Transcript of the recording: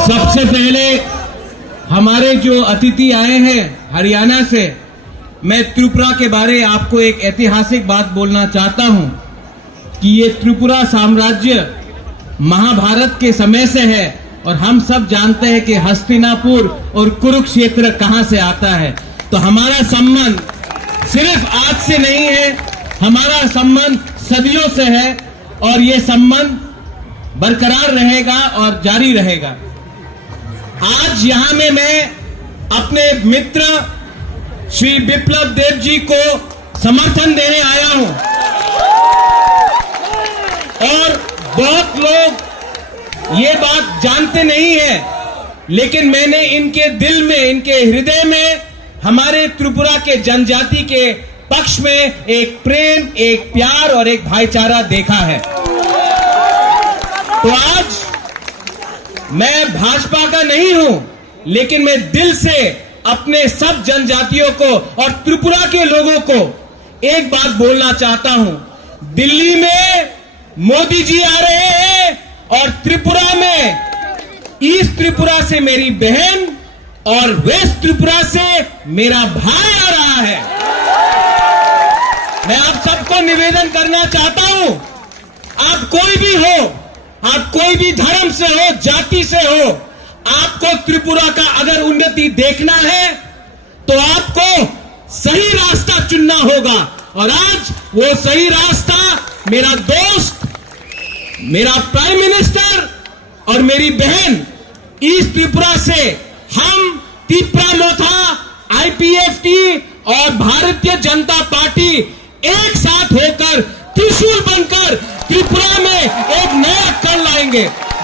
सबसे पहले हमारे जो अतिथि आए हैं हरियाणा से, मैं त्रिपुरा के बारे आपको एक ऐतिहासिक बात बोलना चाहता हूं कि ये त्रिपुरा साम्राज्य महाभारत के समय से है और हम सब जानते हैं कि हस्तिनापुर और कुरुक्षेत्र कहां से आता है। तो हमारा संबंध सिर्फ आज से नहीं है, हमारा संबंध सदियों से है और ये संबंध बरकरार रहेगा और जारी रहेगा। आज यहां में मैं अपने मित्र श्री बिप्लब देव जी को समर्थन देने आया हूं और बहुत लोग ये बात जानते नहीं है, लेकिन मैंने इनके दिल में, इनके हृदय में हमारे त्रिपुरा के जनजाति के पक्ष में एक प्रेम, एक प्यार और एक भाईचारा देखा है। तो आज मैं भाजपा का नहीं हूं, लेकिन मैं दिल से अपने सब जनजातियों को और त्रिपुरा के लोगों को एक बात बोलना चाहता हूं। दिल्ली में मोदी जी आ रहे हैं और त्रिपुरा में ईस्ट त्रिपुरा से मेरी बहन और वेस्ट त्रिपुरा से मेरा भाई आ रहा है। मैं आप सबको निवेदन करना चाहता हूं, आप कोई भी हो, आप कोई भी धर्म से हो, जाति से हो, आपको त्रिपुरा का अगर उन्नति देखना है तो आपको सही रास्ता चुनना होगा। और आज वो सही रास्ता मेरा दोस्त, मेरा प्राइम मिनिस्टर और मेरी बहन ईस्ट त्रिपुरा से हम तिप्रा मोथा, आईपीएफटी और भारतीय जनता पार्टी एक साथ होकर त्रिशूल बनकर त्रिपुरा में एक नया कल लाएंगे।